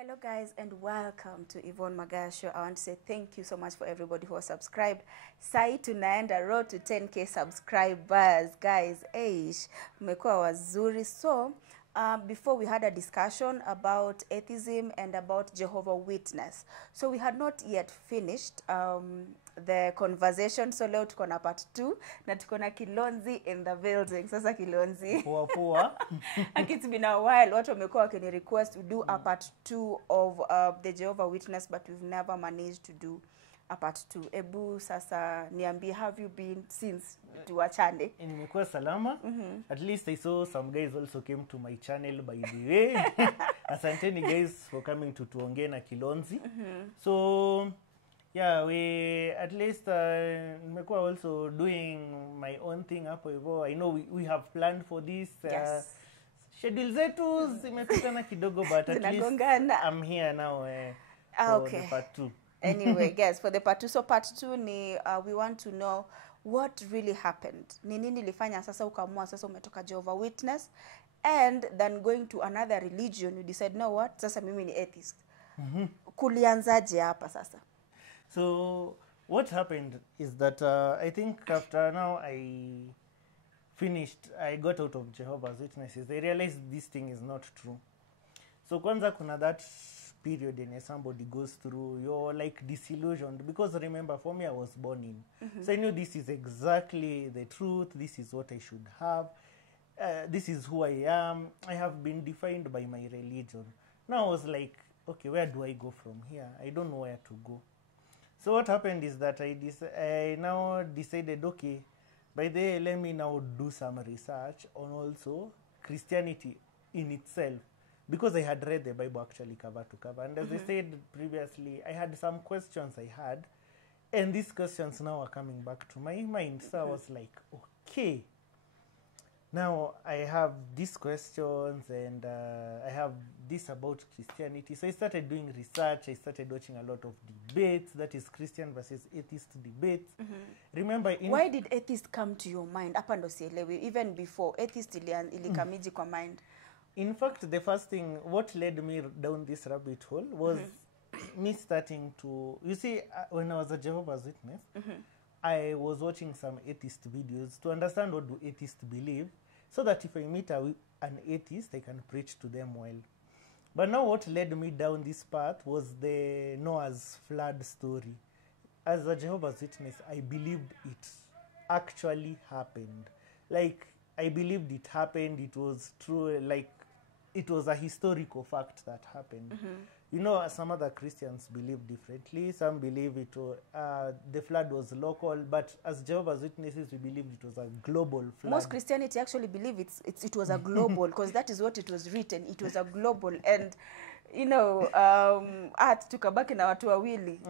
Hello guys and welcome to Yvonne Magaya Show. I want to say thank you so much for everybody who has subscribed. Sai tunaenda road to 10k subscribers. Guys, mmekuwa wazuri. So, before we had a discussion about atheism and about Jehovah Witness. So we had not yet finished the conversation. So leo tuko na part 2 na tuko na Kilonzi in the building. Sasa Kilonzi. Poa poa. It's been a while. Watu wamekuwa wakini request to do a part 2 of the Jehovah Witness, but we've never managed to do a part 2. Ebu sasa niambie, have you been since tuachane? Nimekuwa salama. At least I saw some guys also came to my channel by the way. Asanteni guys for coming to tuongee na Kilonzi. So yeah, we at least nimekuwa also doing my own thing hapo hivyo. I know we have planned for this. Yes. Schedule zetu zimepitana kidogo, but at least I'm here now for the part 2. Anyway, guys, for the part 2. So part 2 ni we want to know what really happened. Ni nini ilifanya sasa ukaamua sasa umetoka Jehovah Witness and then going to another religion you decide no what sasa mimi ni atheist. Kulianzaje hapa sasa? So what happened is that I think after now I got out of Jehovah's Witnesses. I realized this thing is not true. So kwanza kuna that period in somebody goes through, you're like disillusioned, because remember, for me I was born in. So I knew this is exactly the truth, this is what I should have, this is who I am, I have been defined by my religion. Now I was like, okay, where do I go from here? I don't know where to go. So what happened is that I now decided, okay, by the way, let me now do some research on also Christianity in itself, because I had read the Bible actually cover to cover. And as I said previously, I had some questions and these questions now are coming back to my mind. So I was like, okay, now I have these questions and I have this about Christianity. So I started doing research. I started watching a lot of debates, that is Christian versus atheist debates. Remember, why did atheist come to your mind? Hapa ndo sielewi. Even before atheist ilikamiji kwa mind. In fact, the first thing, what led me down this rabbit hole was me starting to, you see, when I was a Jehovah's Witness, I was watching some atheist videos to understand what do atheists believe, so that if I meet an atheist, I can preach to them well. But now what led me down this path was the Noah's flood story. As a Jehovah's Witness, I believed it actually happened. Like, I believed it happened, it was true, like, it was a historical fact that happened. You know, some other Christians believe differently. Some believe the flood was local, but as Jehovah's Witnesses, we believe it was a global flood. Most Christianity actually believe it was a global, because that is what it was written. It was a global, and you know, earth tukabaki na watu wawili.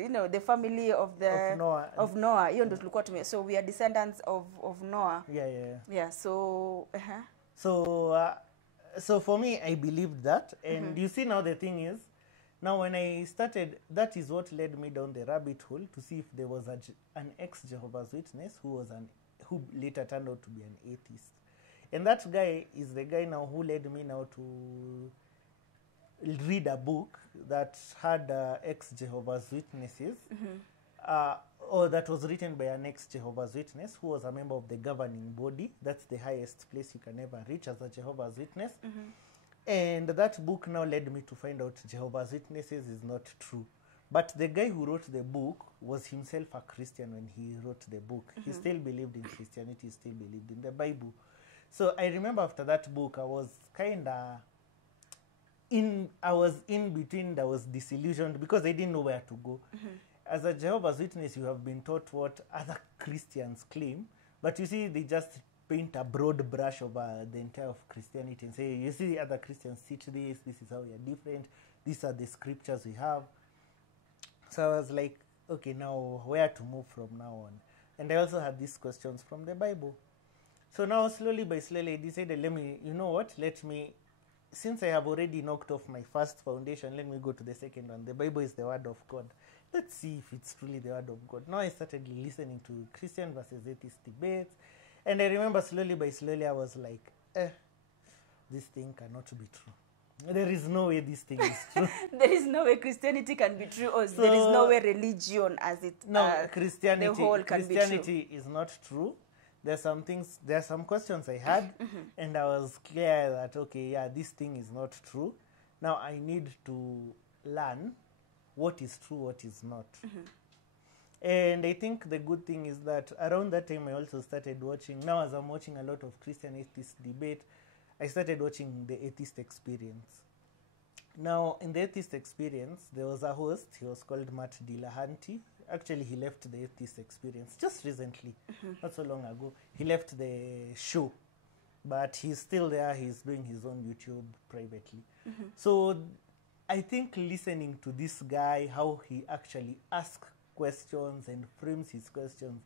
You know, the family of Noah. Hiyo ndo tulikuwa so we are descendants of Noah. Yeah. So So for me, I believed that. And you see now the thing is, now when I started, that is what led me down the rabbit hole to see if there was an ex-Jehovah's Witness who who later turned out to be an atheist. And that guy is the guy now who led me now to read a book that had ex-Jehovah's Witnesses, or that was written by an ex-Jehovah's Witness who was a member of the governing body. That's the highest place you can ever reach as a Jehovah's Witness. And that book now led me to find out Jehovah's Witnesses is not true. But the guy who wrote the book was himself a Christian when he wrote the book. He still believed in Christianity, he still believed in the Bible. So I remember after that book, I was in between, I was disillusioned because I didn't know where to go. As a Jehovah's Witness, you have been taught what other Christians claim, but you see, they just paint a broad brush over the entire of Christianity and say, you see, other Christians teach this is how we are different, these are the scriptures we have. So I was like, okay, now where to move from now on? And I also had these questions from the Bible. So now slowly by slowly, I decided, since I have already knocked off my first foundation, let me go to the second one. The Bible is the word of God. Let's see if it's truly the word of God. Now I started listening to Christian versus atheist debates. And I remember slowly by slowly, I was like, this thing cannot be true. There is no way this thing is true. There is no way Christianity can be true, or there is no way religion as it No, the whole can be true. Christianity is not true. There are some questions I had, and I was clear that, okay, yeah, this thing is not true. Now I need to learn what is true, what is not. And I think the good thing is that around that time I also started watching, now as I'm watching a lot of Christian atheist debate, I started watching the Atheist Experience. Now, in the Atheist Experience, there was a host, he was called Matt Dillahunty. Actually, he left the Atheist Experience just recently, not so long ago. He left the show, but he's still there. He's doing his own YouTube privately. So I think listening to this guy, how he actually asks questions and frames his questions,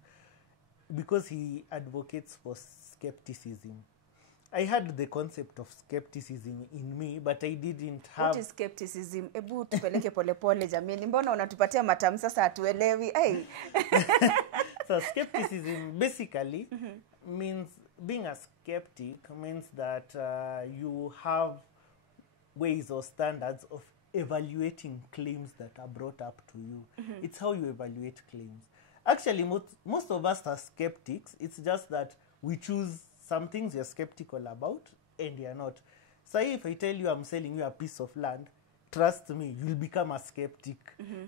because he advocates for skepticism. I had the concept of skepticism in me, but I didn't have... What is skepticism? Ebu tupeleke pole pole jamini. Mbona unatupatia matamu sasa hatuelewi? Hey. So skepticism basically means, being a skeptic means that you have ways or standards of evaluating claims that are brought up to you. It's how you evaluate claims. Actually, most of us are skeptics. It's just that we choose some things you're skeptical about and you're not. So if I tell you I'm selling you a piece of land, trust me, you'll become a skeptic.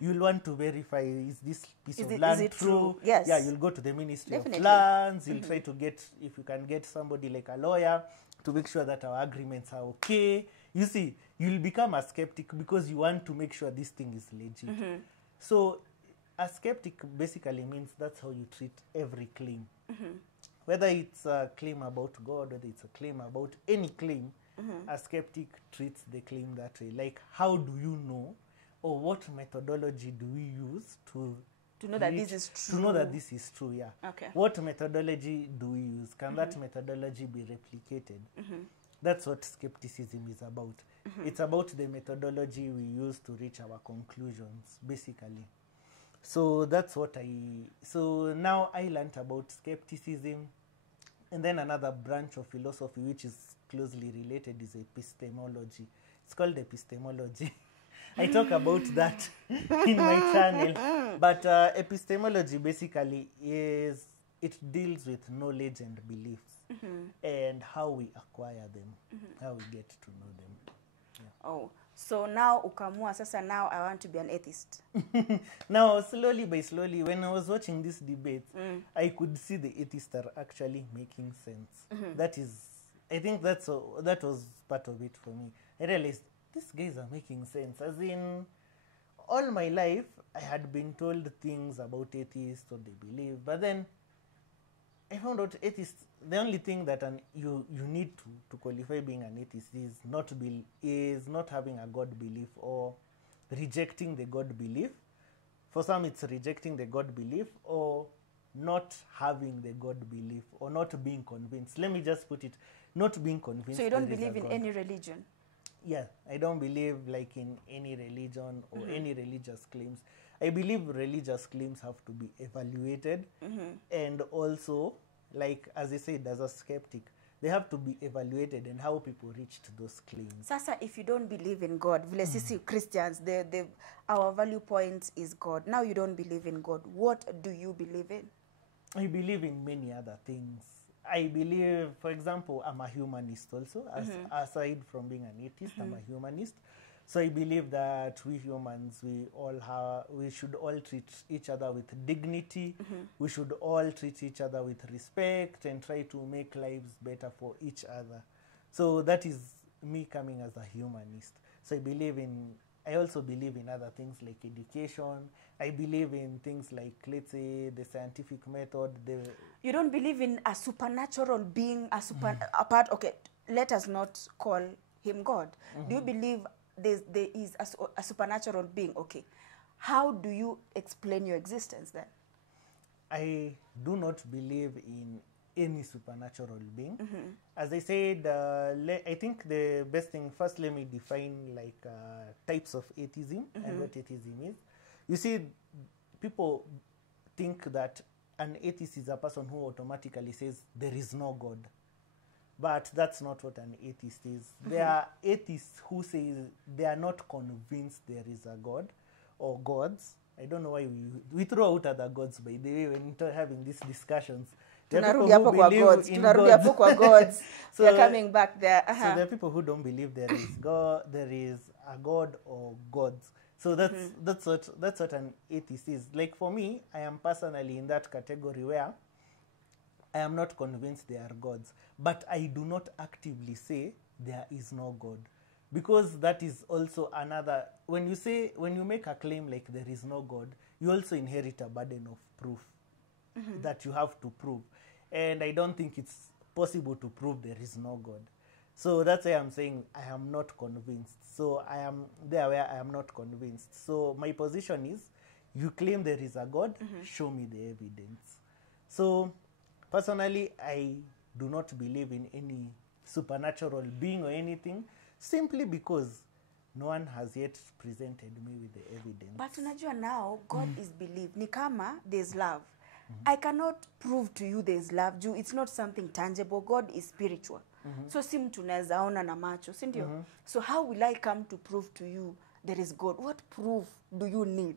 You'll want to verify, is this piece of land true? Yes. Yeah, you'll go to the Ministry Definitely. of Lands. You'll try to get, if you can get somebody like a lawyer to make sure that our agreements are okay. You see, you'll become a skeptic because you want to make sure this thing is legit. So a skeptic basically means that's how you treat every claim. Whether it's a claim about God, whether it's a claim about any claim, a skeptic treats the claim that way. Like, how do you know, or what methodology do we use to know that this is true? To know that this is true, yeah. Okay. What methodology do we use? Can that methodology be replicated? That's what skepticism is about. It's about the methodology we use to reach our conclusions, basically. So that's what so now I learned about skepticism. And then another branch of philosophy which is closely related is epistemology. It's called epistemology. I talk about that in my channel. But epistemology basically it deals with knowledge and beliefs and how we acquire them, how we get to know them. Yeah. Oh. So now ukamua sasa, now I want to be an atheist. Now slowly by slowly, when I was watching this debate, I could see the atheists are actually making sense. That is, I think that was part of it for me. I realized these guys are making sense. As in, all my life I had been told things about atheists, what they believe, but then I found out atheists, the only thing that you need to qualify being an atheist is not having a God belief or rejecting the God belief. For some, it's rejecting the God belief or not having the God belief or not being convinced. Let me just put it, not being convinced. So you don't believe in any religion? Yeah, I don't believe like in any religion or any religious claims. I believe religious claims have to be evaluated, and also, like as I said, as a skeptic, they have to be evaluated and how people reached those claims. Sasa, if you don't believe in God, vile sisi Christians, our value point is God. Now you don't believe in God. What do you believe in? I believe in many other things. I believe, for example, I'm a humanist also. Aside from being an atheist, I'm a humanist. So I believe that we humans, we should all treat each other with dignity. We should all treat each other with respect and try to make lives better for each other. So that is me coming as a humanist. So I also believe in other things like education. I believe in things like, let's say, the scientific method. You don't believe in a supernatural being, okay, let us not call him God. Do you believe there is a supernatural being? Okay. How do you explain your existence then? I do not believe in any supernatural being. As I said, I think the best thing, first let me define like types of atheism and what atheism is. You see, people think that an atheist is a person who automatically says there is no God. But that's not what an atheist is. There are atheists who say they are not convinced there is a God or gods. I don't know why we throw out other gods, by the way, when having these discussions. There are people Tunarudi who hapo kwa believe gods. in Tunarudi gods. hapo kwa gods. So- We are coming back there. So there are people who don't believe there is God, there is a God or gods. So that's what an atheist is. Like for me, I am personally in that category where I am not convinced there are gods, but I do not actively say there is no God, because that is also another. When you make a claim like there is no God, you also inherit a burden of proof that you have to prove, and I don't think it's possible to prove there is no God. So that's why I'm saying I am not convinced. So I am there where I am not convinced. So my position is, you claim there is a God, show me the evidence. So personally, I do not believe in any supernatural being or anything, simply because no one has yet presented me with the evidence. But unajua now, God is believed. Ni kama there's love. I cannot prove to you there's love. It's not something tangible. God is spiritual. So si mtu naweza ona na macho, si ndio? So how will I come to prove to you there is God? What proof do you need?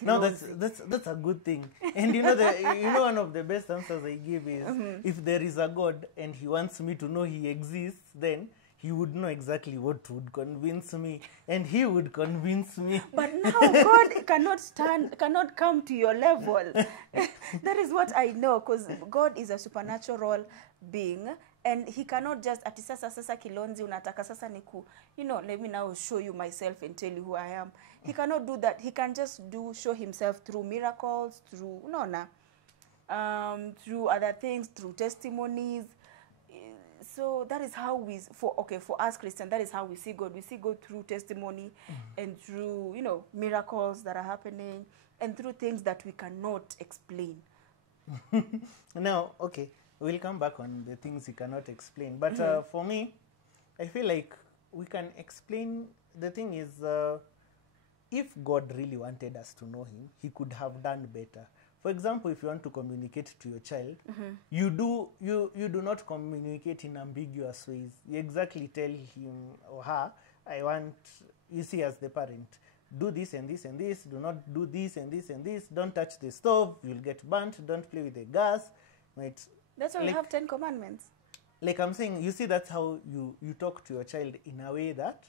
No, that's a good thing. And you know one of the best answers I give is, if there is a God and he wants me to know he exists, then he would know exactly what would convince me, and he would convince me. But now God cannot come to your level. That is what I know, because God is a supernatural being, and he cannot just ati sasa Kilonzi unataka sasa niku, let me now show you myself and tell you who I am. He cannot do that. He can just show himself through miracles, through through other things, through testimonies. So that is how for us Christians, that is how we see God. We see God through testimony and through, miracles that are happening, and through things that we cannot explain. Now, okay, we'll come back on the things you cannot explain. But for me, I feel like we can explain. The thing is, if God really wanted us to know him, he could have done better. For example, if you want to communicate to your child, you do not communicate in ambiguous ways. You exactly tell him or her, you see as the parent, do this and this and this, do not do this and this and this, don't touch the stove, you'll get burnt, don't play with the gas. Right? That's why we have 10 commandments. Like I'm saying, you see, that's how you talk to your child in a way that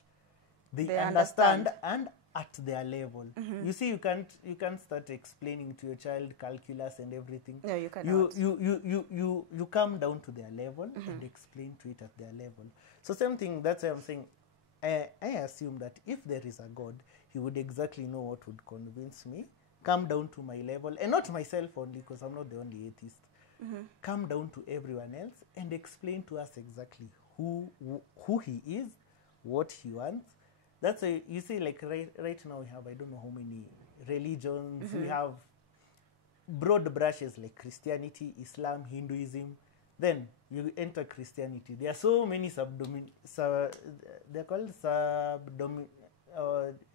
they understand and at their level. You see, you can't start explaining to your child calculus and everything. No, you cannot. You come down to their level and explain to it at their level. So same thing, that's why I'm saying, I assume that if there is a God, he would exactly know what would convince me, come down to my level, and not myself only, because I'm not the only atheist. Come down to everyone else and explain to us exactly who he is, what he wants. That's a, you see, like right now we have, I don't know how many religions. We have broad brushes like Christianity, Islam, Hinduism. Then you enter Christianity. There are so many they're called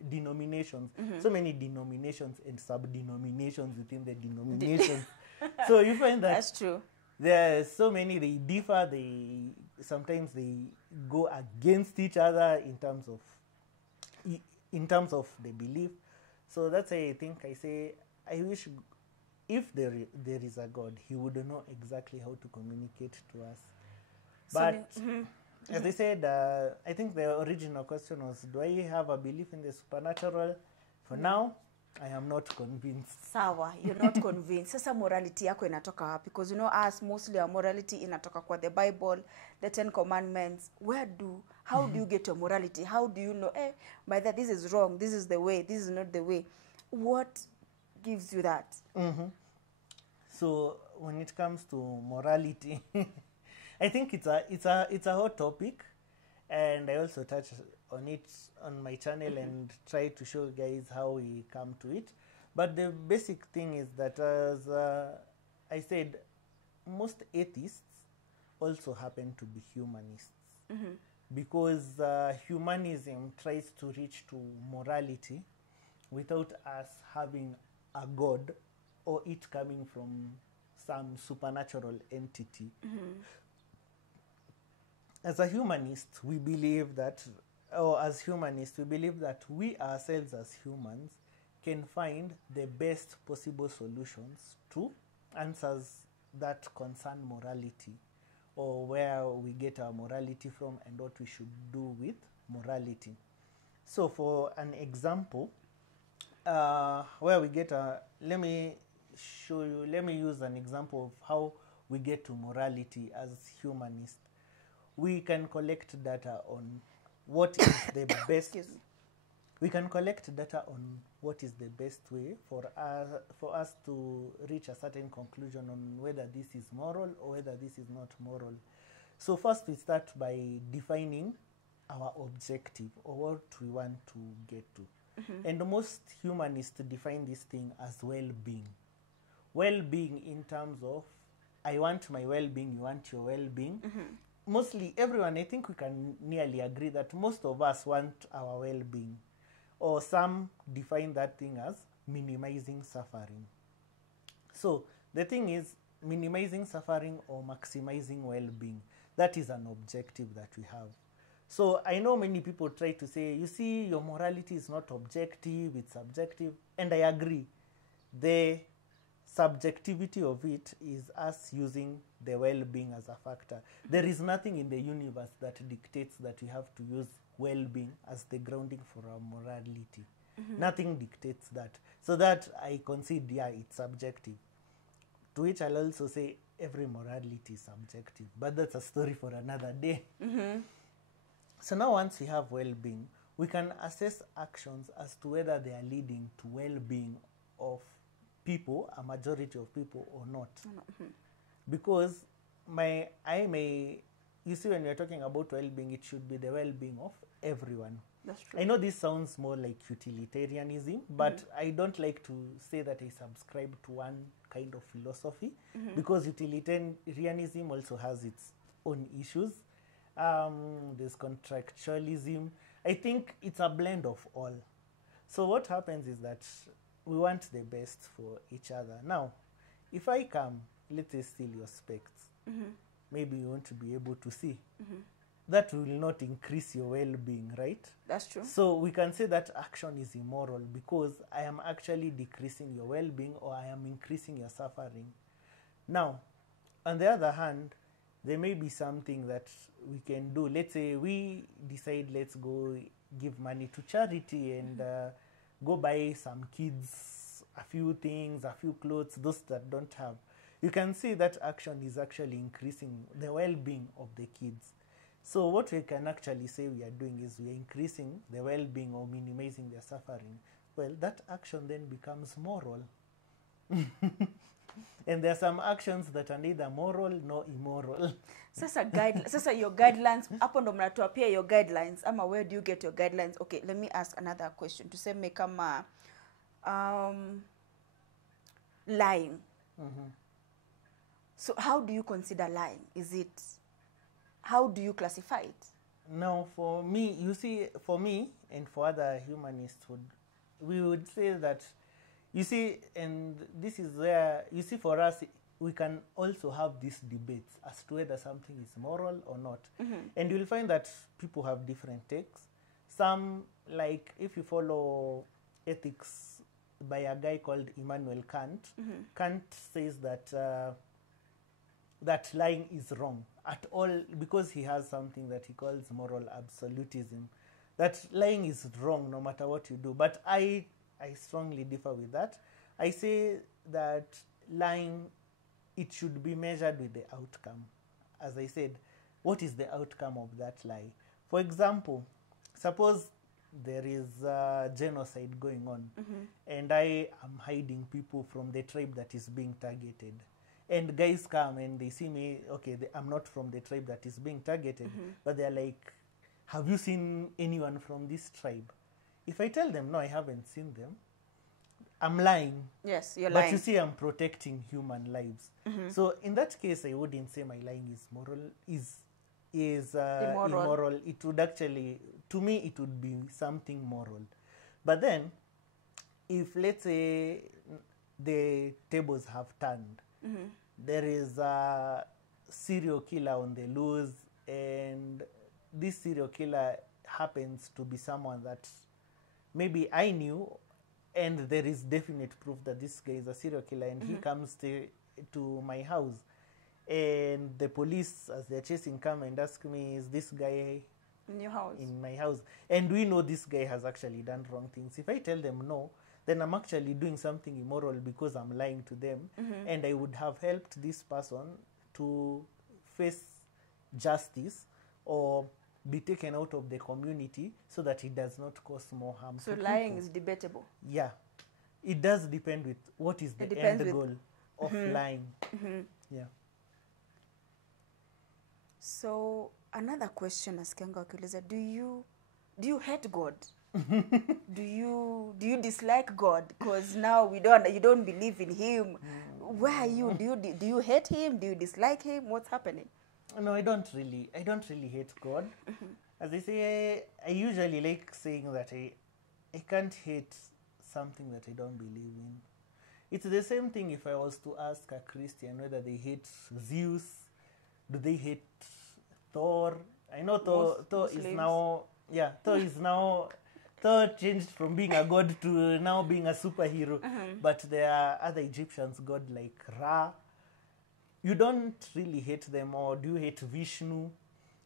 denominations. So many denominations and sub-denominations within the denominations. So you find that That's true. there are so many, they differ, sometimes they go against each other in terms of the belief. So that's why I say, I wish if there is a God, he would know exactly how to communicate to us. But as I said, I think the original question was, do I have a belief in the supernatural? For now, I am not convinced. Sawa, you're not convinced. Sasa morality yako inatoka wapi? Because us, mostly our morality inatoka kwa the Bible, the 10 commandments. How do you get your morality? How do you know, by that, this is wrong, this is the way, this is not the way? What gives you that? So when it comes to morality, I think it's a hot topic, and I also touch on it on my channel and try to show you guys how we come to it. But the basic thing is that, as I said, most atheists also happen to be humanists, because humanism tries to reach to morality without us having a God or it coming from some supernatural entity. as a humanist, we believe that, or as humanists, we believe that we ourselves as humans can find the best possible solutions to answers that concern morality, or where we get our morality from and what we should do with morality. So for an example, where we get let me show you, let me use an example of how we get to morality as humanists. We can collect data on what is the best. Excuse me. We can collect data on what is the best way for us to reach a certain conclusion on whether this is moral or whether this is not moral. So first we start by defining our objective, or what we want to get to. And most humanists define this thing as well-being. Well-being in terms of, I want my well-being, you want your well-being. Mostly everyone, I think we can nearly agree that most of us want our well-being. Or some define that thing as minimizing suffering. So the thing is, minimizing suffering or maximizing well-being, that is an objective that we have. So I know many people try to say, you see, your morality is not objective, it's subjective. And I agree. The subjectivity of it is us using the well-being as a factor. There is nothing in the universe that dictates that we have to use well-being as the grounding for our morality. Nothing dictates that. So that I concede, yeah, it's subjective. To which I'll also say every morality is subjective. But that's a story for another day. So now once we have well-being, we can assess actions as to whether they are leading to well-being of people, a majority of people, or not. Because you see, when we're talking about well-being, it should be the well-being of everyone. That's true. I know this sounds more like utilitarianism, but I don't like to say that I subscribe to one kind of philosophy, because utilitarianism also has its own issues. There's contractualism. I think it's a blend of all. So what happens is that we want the best for each other. Now, if I come, let's say, steal your specs, maybe you want to be able to see. That will not increase your well-being, right? That's true. So we can say that action is immoral because I am actually decreasing your well-being, or I am increasing your suffering. Now, on the other hand, there may be something that we can do. Let's say we decide, let's go give money to charity and go buy some kids a few things, a few clothes, those that don't have. You can see that action is actually increasing the well-being of the kids. So what we can actually say we are doing is we are increasing the well-being or minimizing their suffering. Well, that action then becomes moral. And there are some actions that are neither moral nor immoral. Sasa your guidelines, hapo ndo mnatoa pia your guidelines, ama where do you get your guidelines? Okay, let me ask another question. Tuseme kama lying. So how do you consider lying? How do you classify it? Now, for me, you see, for me and for other humanists, we would say that, you see, and this is where, you see, for us, we can also have these debates as to whether something is moral or not. And you'll find that people have different takes. Some, like, if you follow ethics by a guy called Immanuel Kant, Kant says that that lying is wrong at all, because he has something that he calls moral absolutism, that lying is wrong no matter what you do. But I strongly differ with that. I say that lying, it should be measured with the outcome. As I said, what is the outcome of that lie? For example, suppose there is genocide going on, and I am hiding people from the tribe that is being targeted. And guys come and they see me, okay, I'm not from the tribe that is being targeted, but they're like, have you seen anyone from this tribe? If I tell them, no, I haven't seen them, I'm lying. Yes, you're lying. But you see, I'm protecting human lives. So in that case, I wouldn't say my lying is moral, is immoral. It would actually, to me, it would be something moral. But then, if let's say the tables have turned, there is a serial killer on the loose, and this serial killer happens to be someone that maybe I knew, and there is definite proof that this guy is a serial killer, and he comes to my house, and the police, as they're chasing, come and ask me, is this guy In your house? in my house? And we know this guy has actually done wrong things. If I tell them no, then I'm actually doing something immoral because I'm lying to them, and I would have helped this person to face justice or be taken out of the community so that it does not cause more harm So to lying people. is debatable. Yeah, it does depend with what is the end goal of lying. Yeah. So another question nasikianga wakiuliza, do you hate God? do you dislike God? Because now you don't believe in him. Where are you? Do you hate him? Do you dislike him? What's happening? No, I don't really hate God. As I say, I usually like saying that I can't hate something that I don't believe in. It's the same thing if I was to ask a Christian whether they hate Zeus, do they hate Thor? I know Thor is now, Thor changed from being a god to now being a superhero. But there are other Egyptians god like Ra. You don't really hate them. Or do you hate Vishnu?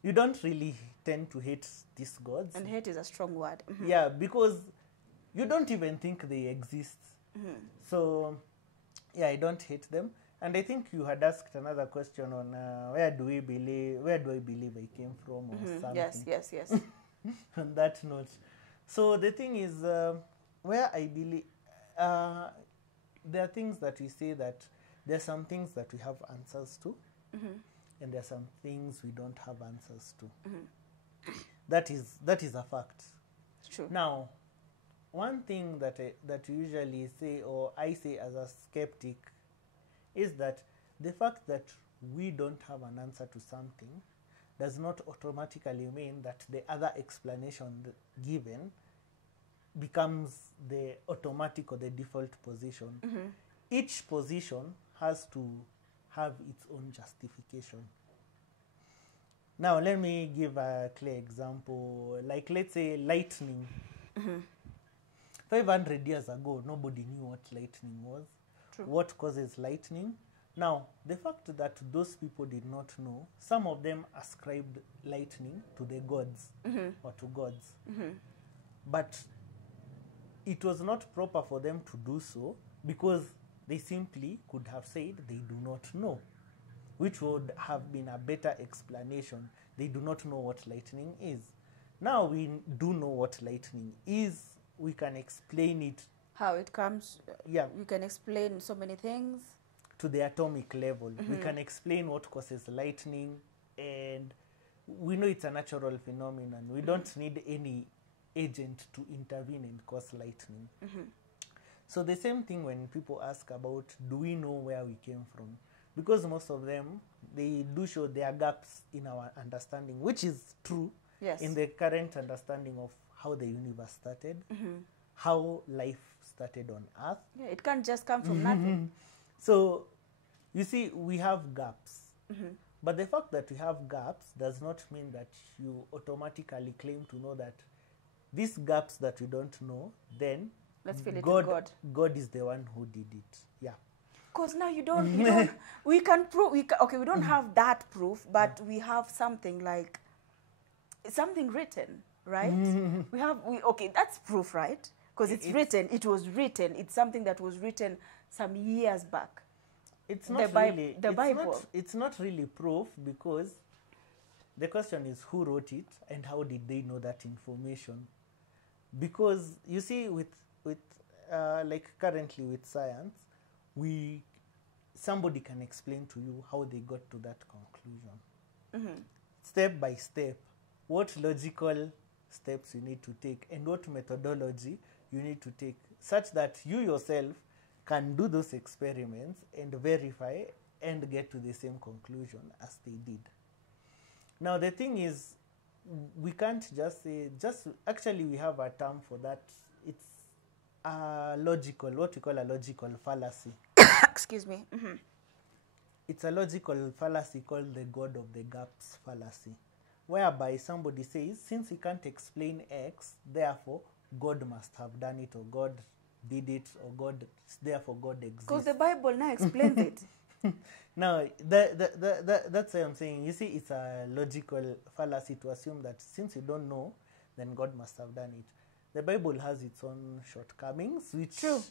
You don't really tend to hate these gods. And hate is a strong word. Yeah, because you don't even think they exist. So, yeah, I don't hate them. And I think you had asked another question on where do I believe I came from, or something. Yes. On that note. So the thing is, where I believe, there are things that we say that there are some things that we have answers to, and there are some things we don't have answers to. That is a fact. It's true. Now, one thing that we usually say, or I say as a skeptic, is that the fact that we don't have an answer to something does not automatically mean that the other explanation given becomes the automatic or the default position. Each position has to have its own justification. Now, let me give a clear example. Like, let's say lightning. 500 years ago, nobody knew what lightning was. True. What causes lightning? Now, the fact that those people did not know, some of them ascribed lightning to the gods or to gods. But it was not proper for them to do so because they simply could have said they do not know, which would have been a better explanation. They do not know what lightning is. Now we do know what lightning is. We can explain it. How it comes. Yeah. We can explain so many things. To the atomic level. We can explain what causes lightning, and we know it's a natural phenomenon. We don't need any agent to intervene and cause lightning. So the same thing when people ask about, do we know where we came from? Because most of them, they do show there are gaps in our understanding, which is true. Yes. In the current understanding of how the universe started, how life started on Earth. Yeah, it can't just come from nothing. So, you see, we have gaps. But the fact that we have gaps does not mean that you automatically claim to know that these gaps that we don't know, then Let's fill it with God. God is the one who did it. Yeah. Because now you don't, we can prove, we don't have that proof, but we have something like, something written, right? Okay, that's proof, right? Because it was written, it's something that was written some years back. It's not really, the Bible. It's not really proof, because the question is who wrote it and how did they know that information? Because you see, with like currently with science, somebody can explain to you how they got to that conclusion. Step by step, what logical steps you need to take and what methodology you need to take, such that you yourself can do those experiments and verify and get to the same conclusion as they did. Now the thing is, we can't just say, actually we have a term for that. It's what we call a logical fallacy. Excuse me. It's a logical fallacy called the God of the Gaps fallacy. whereby somebody says, since he can't explain X, therefore God must have done it, or God did it, or therefore God exists. Because the Bible now explains it. Now, that's why I'm saying, you see, it's a logical fallacy to assume that since you don't know, then God must have done it. The Bible has its own shortcomings, which will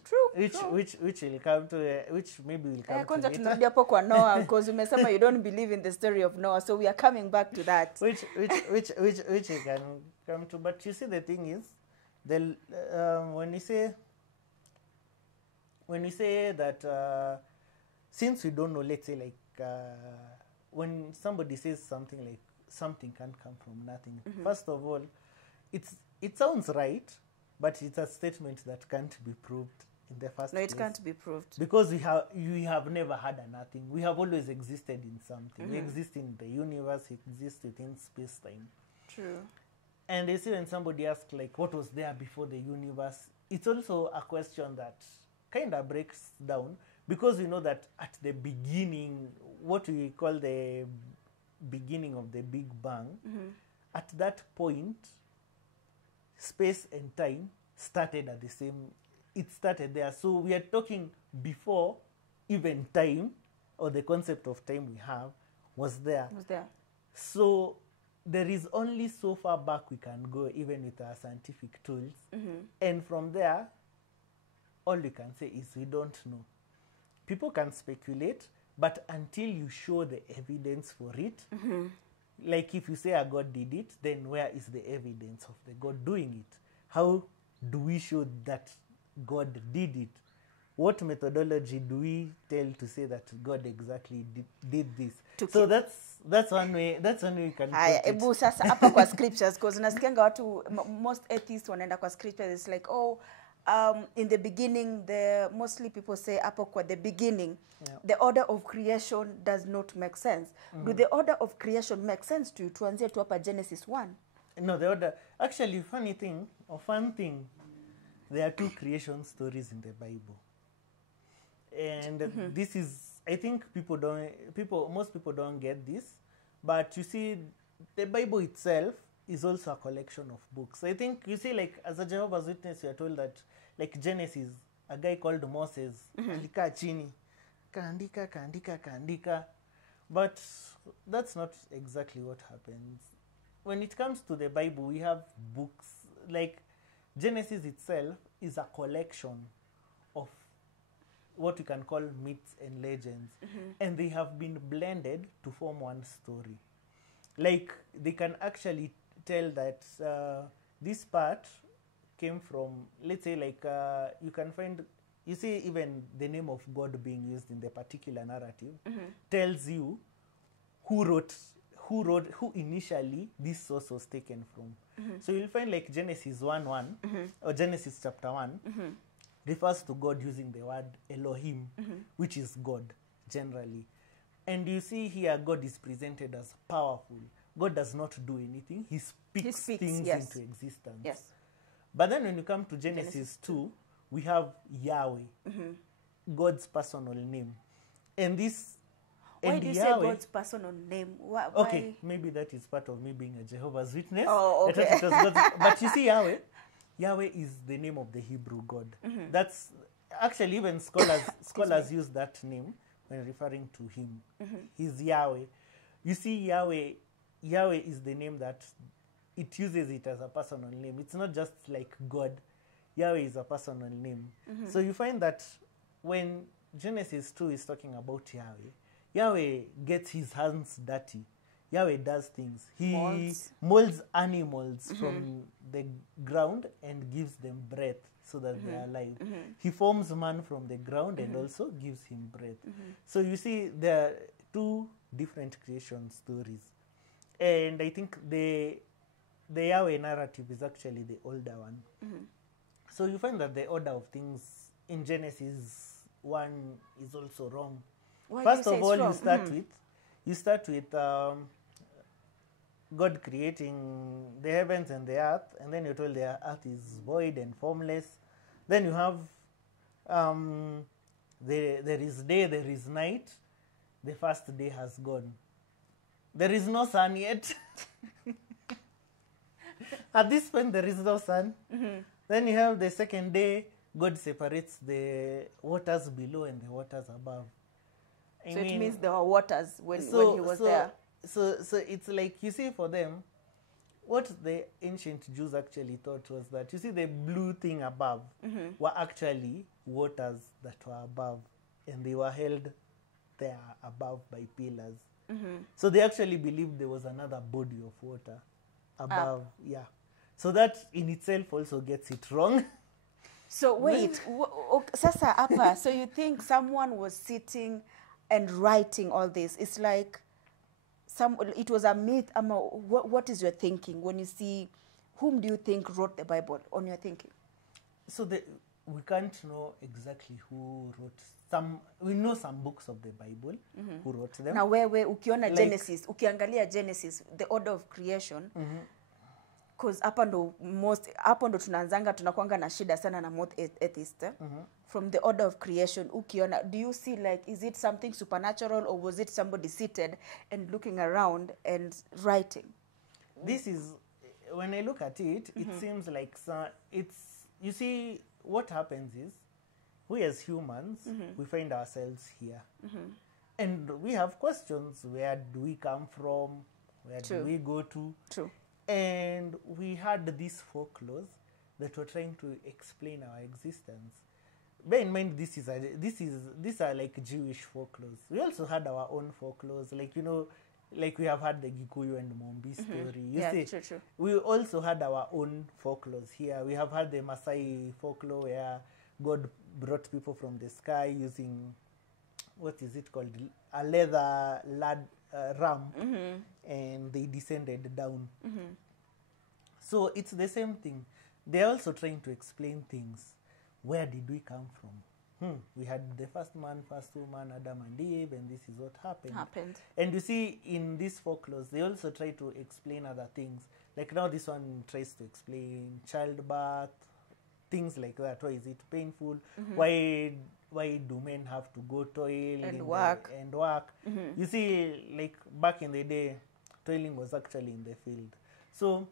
come to, which maybe will come to Kwanza later. tunarudi hapo kwa Noah, because umesema you don't believe in the story of Noah, so we are coming back to that. which we can come to. But you see, the thing is, when we say that since we don't know, let's say like when somebody says something like something can't come from nothing, first of all, it sounds right, but it's a statement that can't be proved in the first place. No, it can't be proved. Because we have never had a nothing. We have always existed in something. We exist in the universe, we exist within space-time. True. And you see, when somebody asks, like, what was there before the universe, it's also a question that kind of breaks down, because we know that at the beginning, what we call the beginning of the Big Bang, at that point, space and time started at the same, it started there. So we are talking before even time, or the concept of time we have, was there. So there is only so far back we can go, even with our scientific tools. And from there, all we can say is we don't know. People can speculate, but until you show the evidence for it, like if you say a God did it, then where is the evidence of the God doing it? How do we show that God did it? What methodology do we tell to say that God exactly did this? So that's one way. That's one way you can. Haya, ebu sasa hapa kwa scriptures, because nasikianga watu, most atheists wanaenda kwa scriptures, it's like, oh, in the beginning, mostly people say hapo kwa the beginning, the order of creation does not make sense. Do the order of creation make sense to you? Tuanzie tu hapa Genesis 1. No, the order. Actually, fun thing, there are two creation stories in the Bible. And this is, I think most people don't get this, but you see, the Bible itself is also a collection of books. I think, you see, like, as a Jehovah's Witness, you are told that, like, Genesis, a guy called Moses, alikaa chini, kaandika. But that's not exactly what happens. When it comes to the Bible, we have books. Like, Genesis itself is a collection of what we can call myths and legends. And they have been blended to form one story. Like, they can actually tell that this part came from, let's say, like, you can find, you see, even the name of God being used in the particular narrative tells you who initially this source was taken from. So you'll find, like, Genesis 1:1 or Genesis chapter 1 refers to God using the word Elohim, which is God generally. And you see here, God is presented as powerful. God does not do anything. He speaks things into existence. Yes. But then when you come to Genesis 2, we have Yahweh, God's personal name. And this... Why do you say God's personal name? Why? Okay, maybe that is part of me being a Jehovah's Witness. Oh, okay. But you see, Yahweh is the name of the Hebrew God. That's actually, even scholars use that name when referring to him. He's Yahweh. You see, Yahweh is the name that it uses it as a personal name. It's not just like God. Yahweh is a personal name. So you find that when Genesis 2 is talking about Yahweh gets his hands dirty. Yahweh does things. He molds animals from the ground and gives them breath so that they are alive. He forms man from the ground and also gives him breath. So you see, there are two different creation stories. And I think the Yahweh narrative is actually the older one. So you find that the order of things in Genesis 1 is also wrong. Why First do you of say all, it's wrong? you start with God creating the heavens and the earth, and then you're told the earth is void and formless. Then you have there is day, there is night. The first day has gone. there is no sun yet. At this point, there is no sun. Then you have the second day, God separates the waters below and the waters above. So it means there were waters when he was there. So it's like, you see, for them, what the ancient Jews actually thought was that, you see, the blue thing above were actually waters that were above, and they were held there above by pillars. So they actually believed there was another body of water above. Yeah. So that in itself also gets it wrong. So wait, sasa hapa, so you think someone was sitting and writing all this? It's like it was a myth. What is your thinking when you see, whom do you think wrote the Bible on your thinking? So we can't know exactly who wrote some. We know some books of the Bible who wrote them. Now where ukiona Genesis, ukiangalia Genesis, the order of creation, because hapo ndo tunaanzanga tunakuanga na shida sana na most atheists. From the order of creation, ukiona, do you see like, is it something supernatural, or was it somebody seated and looking around and writing? This is, when I look at it, it seems like you see, what happens is, we as humans, we find ourselves here. And we have questions: where do we come from? Where do we go to? True. And we had these folklores that were trying to explain our existence. Bear in mind, these are like Jewish folklores. We also had our own folklores, like, you know, like we have had the Gikuyu and Mombi story. You see, true. we also had our own folklores here. We have had the Maasai folklore where God brought people from the sky using, what is it called, a leather ram, and they descended down. So it's the same thing. They're also trying to explain things. Where did we come from? We had the first man, first woman, Adam and Eve, and this is what happened. And you see, in these folklores, they also try to explain other things. Like now this one tries to explain childbirth, things like that. Why is it painful? Why do men have to go toil and work? You see, like back in the day, toiling was actually in the field. So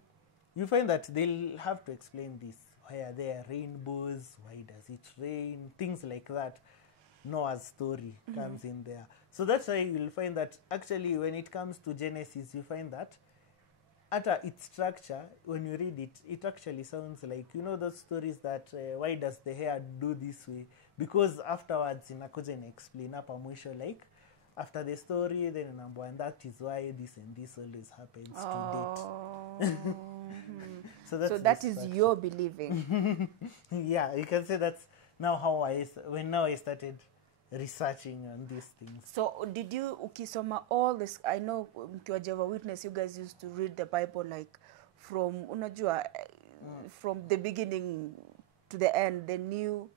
you find that they'll have to explain this. Why are there rainbows? Why does it rain? Things like that. Noah's story comes in there. So that's why you'll find that actually when it comes to Genesis, you find that at its structure, when you read it, it actually sounds like, you know, those stories that why does the hair do this way? Because afterwards, inakuja ina explain hapa mwisho, like after the story, then and that is why this and this always happens to date. So that is your believing. Yeah, you can say that's now how I started researching on these things. So did you ukisoma all this? I know mkiwa Jehovah's Witness, you guys used to read the Bible like from from the beginning to the end, the new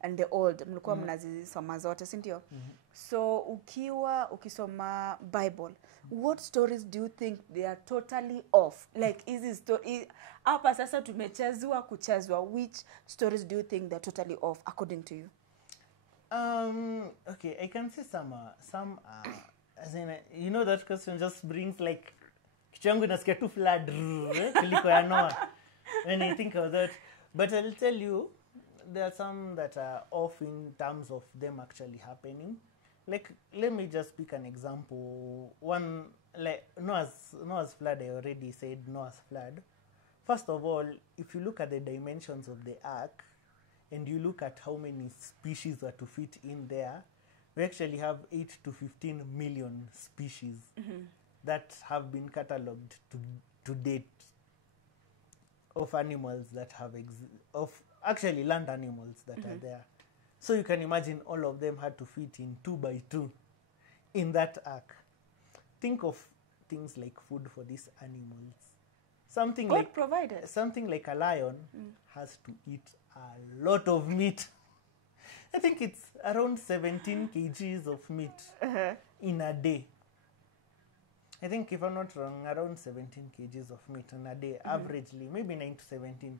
and the old. Mlikuwa mnazisoma zote, si ndio? So ukisoma Bible, what stories do you think they are totally off? Like, is this story hapa sasa kuchezwa? Which stories do you think they're totally off according to you? Okay, I can say some as in, you know, that question just brings like kichangu nasikia tu flood kuliko ya Noah when I think of that. But I'll tell you, there are some that are off in terms of them actually happening. Like, let me just pick an example. One, like Noah's flood, I already said Noah's flood. First of all, if you look at the dimensions of the ark, and you look at how many species are to fit in there, we actually have 8 to 15 million species that have been catalogued to date of animals that have of actually land animals that are there. So you can imagine all of them had to fit in 2 by 2 in that ark. Think of things like food for these animals. Something God like provided. Something like a lion has to eat a lot of meat. I think it's around 17 kgs of meat in a day. I think, if I'm not wrong, around 17 kgs of meat in a day, averagely, maybe 9 to 17.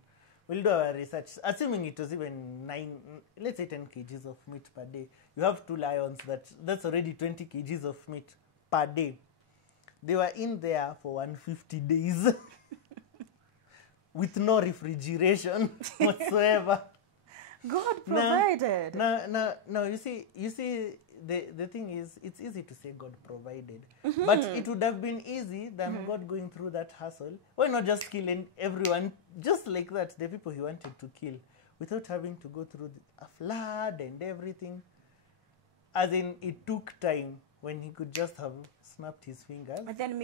We'll do our research. Assuming it was even 9, let's say 10 kgs of meat per day. You have 2 lions, that's already 20 kgs of meat per day. They were in there for 150 days with no refrigeration whatsoever. God provided. No, you see, the thing is, it's easy to say God provided, but it would have been easy than God going through that hassle. Why not just killing everyone just like that, the people he wanted to kill, without having to go through a flood and everything? As in, it took time when he could just have snapped his fingers. But then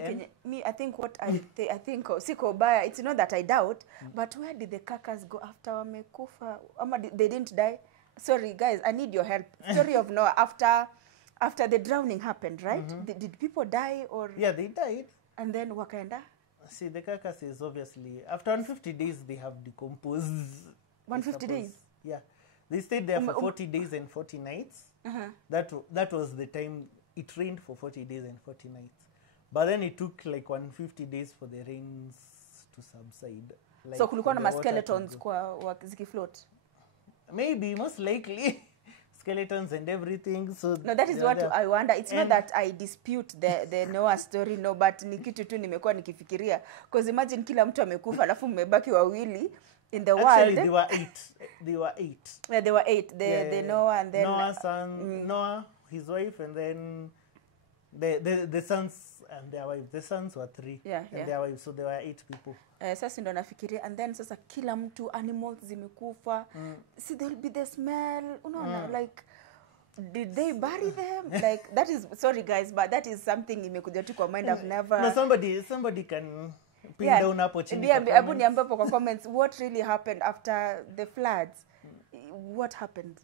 I think what I think siko baya, it's not that I doubt, but where did the carcass go after wamekufa? They didn't die. Sorry guys, I need your help. Story of Noah after the drowning happened, right? Did people die or? Yeah, they died. And then wakaenda? See, the carcass is obviously after 150 days they have decomposed. 150 days. Yeah, they stayed there for 40 days and 40 nights. That was the time it rained for 40 days and 40 nights. But then it took like 150 days for the rains to subside. Like, so kulikuwa na skeletons kwa zikifloat? Maybe, most likely. Skeletons and everything. So no, that is what I wonder. It's not that I dispute the Noah story, no, but ni kitu tu nimekuwa nikifikiria. Because imagine kila mtu amekufa alafu mmebaki wawili in the world. Actually, they were 8. They were 8. Yeah, they were 8. The Noah and then Noah's son, Noah, his wife, and then the sons and their wives. The sons were 3 and their wives, so there were 8 people. Sasa ndo nafikiria, and then sasa kila mtu, animals zimekufa. See, there'll be the smell, unaona, like did they bury them? Like that is, sorry guys, but that is something imekuja tu kwa mind. I've never. No, somebody can pin down hapo chini. Hebu niambie hapo kwa comments what really happened after the floods. What happened?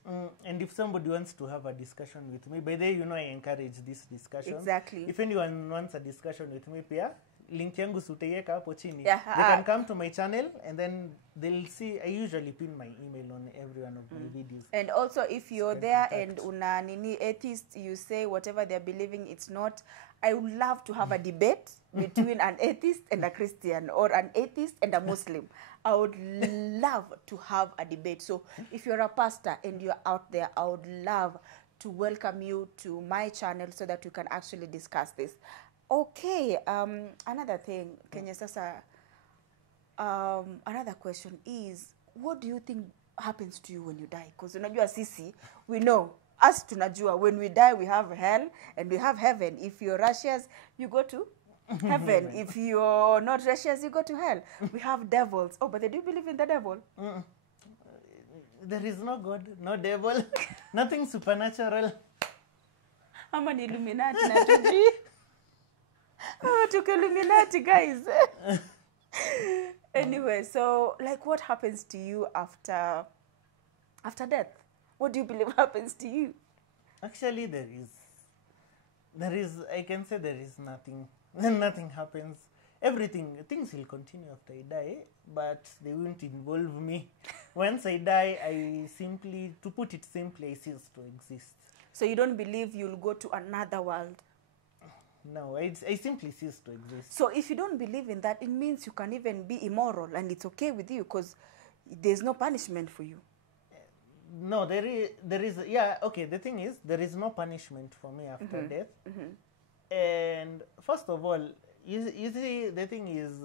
And if somebody wants to have a discussion with me, by the way, I encourage this discussion. Exactly. If anyone wants a discussion with me, pia link yangu sutaiweka hapo chini. Yeah, they can come to my channel and then they'll see. I usually pin my email on every one of my videos. And also, if you're there and una nini atheist, you say whatever they're believing, it's not. I would love to have a debate between an atheist and a Christian, or an atheist and a Muslim. I would love to have a debate. So if you're a pastor and you're out there, I would love to welcome you to my channel so that we can actually discuss this. Okay, another thing, Kenya sasa, another question is, what do you think happens to you when you die? Because unajua sisi, we know, us tunajua, when we die we have hell and we have heaven. If you're righteous, you go to heaven. If you're not righteous, you go to hell. We have devils. Oh, but they do believe in the devil? There is no God, no devil, nothing supernatural. Ama ni Illuminati na tuji. Oh, tuko Illuminati, guys. Anyway, so like what happens to you after death? What do you believe happens to you? Actually, there is, I can say there is nothing. Nothing happens. Things will continue after I die, but they won't involve me. Once I die, to put it simply, I cease to exist. So you don't believe you'll go to another world? No, I simply cease to exist. So if you don't believe in that, it means you can even be immoral and it's okay with you because there's no punishment for you. No, there is, yeah, okay, the thing is, there is no punishment for me after death. And first of all, you see, the thing is,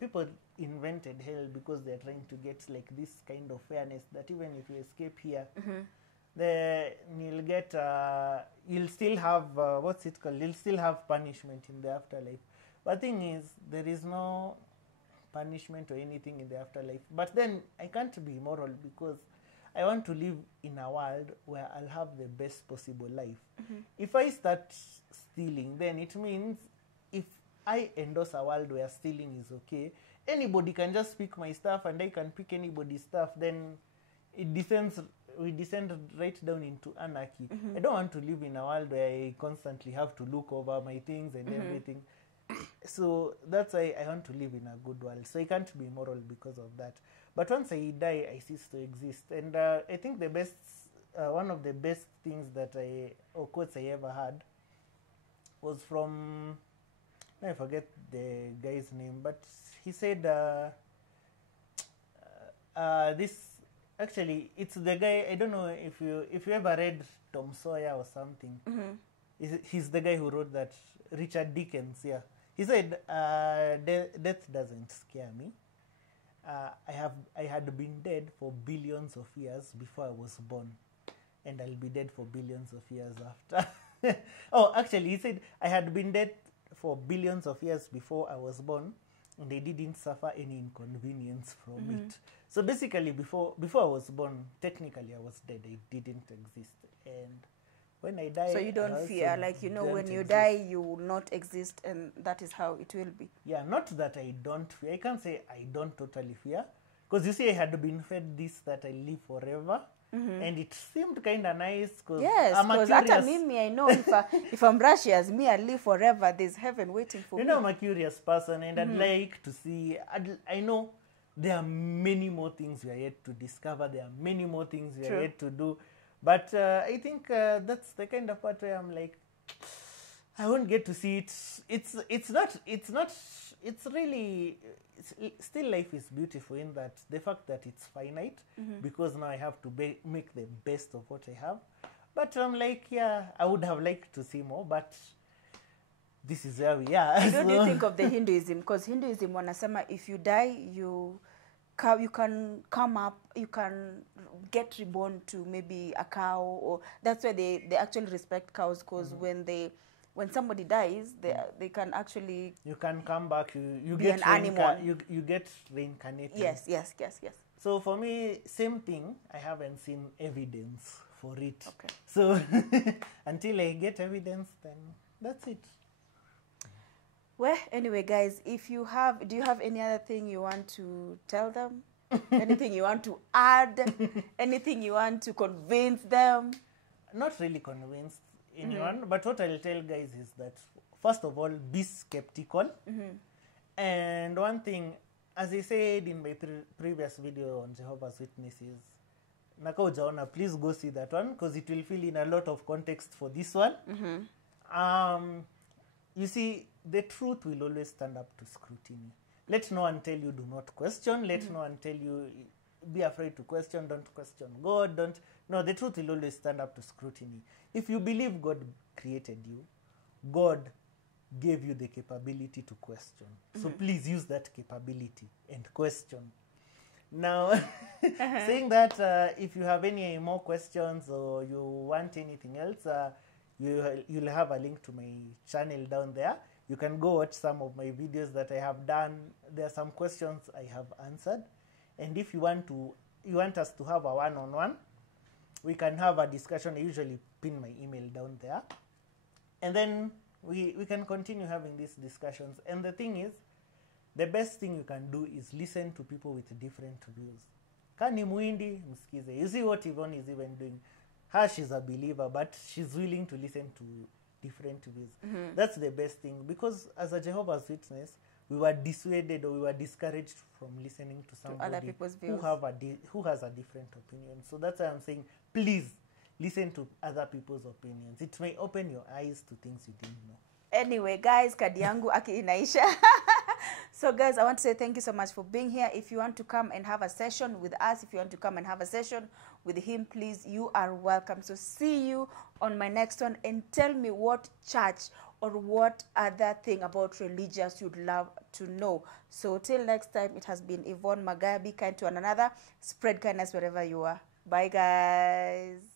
people invented hell because they're trying to get like this kind of fairness that even if you escape here, you'll still have, what's it called? You'll still have punishment in the afterlife. But the thing is, there is no punishment or anything in the afterlife. But then I can't be immoral because I want to live in a world where I'll have the best possible life. If I start stealing, then it means if I endorse a world where stealing is okay, anybody can just pick my stuff and I can pick anybody's stuff, then we descend right down into anarchy. I don't want to live in a world where I constantly have to look over my things and everything. So that's why I want to live in a good world. So I can't be immoral because of that. But once I die, I cease to exist. And I think one of the best things or quotes I ever had was from, I forget the guy's name, but he said, actually, it's the guy, I don't know if you ever read Tom Sawyer or something. He's the guy who wrote that. Richard Dickens, yeah. He said, death doesn't scare me. I had been dead for billions of years before I was born, and I'll be dead for billions of years after. Oh, actually, he said, I had been dead for billions of years before I was born, and I didn't suffer any inconvenience from it. So basically, before I was born, technically I was dead. I didn't exist. And when I die, So you I don't also fear, like, you know, don't when you exist. die, you will not exist, and that is how it will be. Yeah, not that I don't fear. I can't say I don't totally fear. Because you see, I had been fed this that I live forever. And it seemed kind of nice. Cause Yes, I'm a because after curious, me, I know if I'm Russia's, me, I live forever. There's heaven waiting for you me. know, I'm a curious person, and I'd like to see. I know there are many more things we are yet to discover. There are many more things we True. are yet to do. But I think that's the kind of part where I'm like, I won't get to see it. It's really, still life is beautiful in that the fact that it's finite, because now I have to make the best of what I have. But I'm like, yeah, I would have liked to see more, but this is where we are. What do you think of the Hinduism? Because Hinduism, wanasema, if you die, you can come up, you can get reborn to maybe a cow, or that's why they actually respect cows, because when somebody dies, they can actually You can come back. You be get an animal. you get reincarnated. Yes. So for me, same thing. I haven't seen evidence for it. Okay. So until I get evidence, then that's it. Well, anyway, guys, do you have any other thing you want to tell them? Anything you want to add? Anything you want to convince them? Not really convinced anyone, but what I'll tell guys is that, first of all, be skeptical. And one thing, as I said in my previous video on Jehovah's Witnesses, Naka ujaona, please go see that one, because it will fill in a lot of context for this one. You see, the truth will always stand up to scrutiny. Let no one tell you do not question. Let no one tell you be afraid to question. Don't question God. Don't. No, the truth will always stand up to scrutiny. If you believe God created you, God gave you the capability to question. So please use that capability and question. Now, saying that, if you have any more questions or you want anything else, you'll have a link to my channel down there. You can go watch some of my videos that I have done. There are some questions I have answered. And if you want us to have a one-on-one, we can have a discussion. I usually pin my email down there. And then we can continue having these discussions. And the thing is, the best thing you can do is listen to people with different views. Kani muindi, msikize. You see what Yvonne is even doing. She's a believer, but she's willing to listen to different views. That's the best thing, because as a Jehovah's Witness, we were dissuaded or we were discouraged from listening to somebody other people's views. who has a different opinion. So that's why I'm saying, please listen to other people's opinions. It may open your eyes to things you didn't know. Anyway, guys, kadi yangu aki inaisha. So guys, I want to say thank you so much for being here. If you want to come and have a session with us, if you want to come and have a session with him, please, you are welcome. So see you on my next one, and tell me what church or what other thing about religious you'd love to know. So till next time, it has been Yvonne Magaya. Be kind to one another. Spread kindness wherever you are. Bye, guys.